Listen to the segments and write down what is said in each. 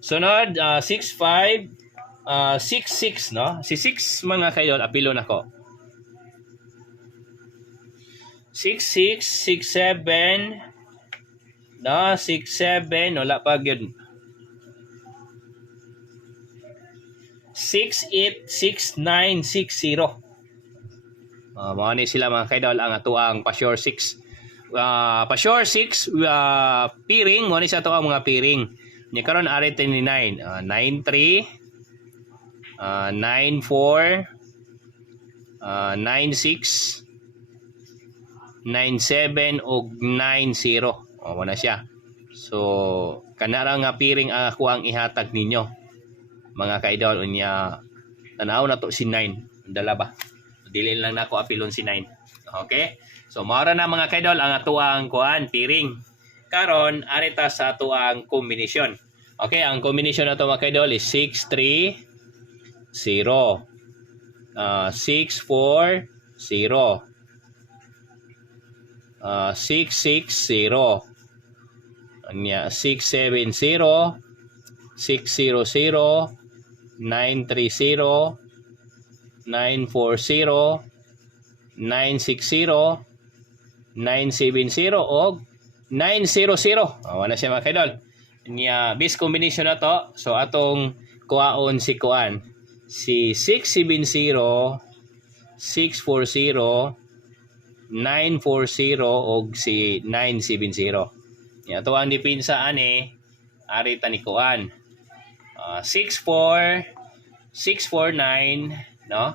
Sunod 65 66 no. Si 6 mga kaidol apilo nako. 66 67 no, 67 wala pa gyud. 686960. Mga ni sila mga kaidol ang atuang pa-sure 6. Pa-sure 6 piring mo ni sa ato ang mga piring. Ni karon ari 29 93 94 96 97 og 90. Wala siya. So kanara nga piring ako ang ihatag ninyo mga kaidol. Unya tanaw na to si 9 dala ba, dili lang nako apilon si 9. Okay, so mara na mga kaidol ang atuang kuan piring. Karon arita sa atuang kombinasyon. Okay, ang kombinasyon nato mga kaidol is 630 640 660 anya 670 600 930 940 960 970 og 900. Wala siya mga kaidol. Nya bis combination na to. So atong kuhaon si kuan si 670 640 940 og si 970. Nya to ang dipinsa ani ari tani kuan 64 649 no,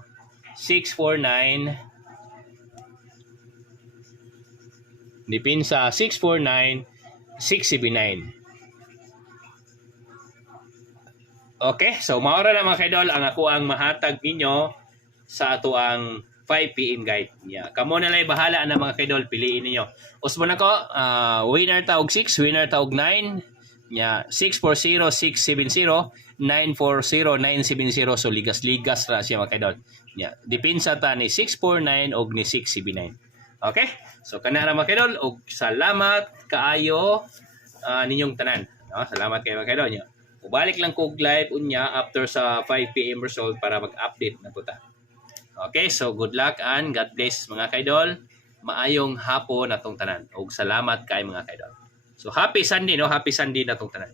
649 dipinsa 649 679. Okay, so maora na mga kaidol ang ako ang mahatag ninyo sa ato ang 5 PM guide niya. Kamo na lang bahala na mga kaidol, piliin niyo. Usmo na ko, winner taog 6, winner taog 9, niya 640 670 940 970. So ligas-ligas ra siya mga kaidol. Niya, dipinsa ta ni 649 og ni 679. Okay? So kana mga kaidol og salamat kaayo ninyong tanan. No? Salamat kayo mga kaidol niya. Ubalik lang kog live unya after sa 5 PM result para mag-update na puta. Okay, so good luck and God bless mga kaidol. Maayong hapon natong tanan. Og salamat kay mga kaidol. So happy Sunday no, happy Sunday natong tanan.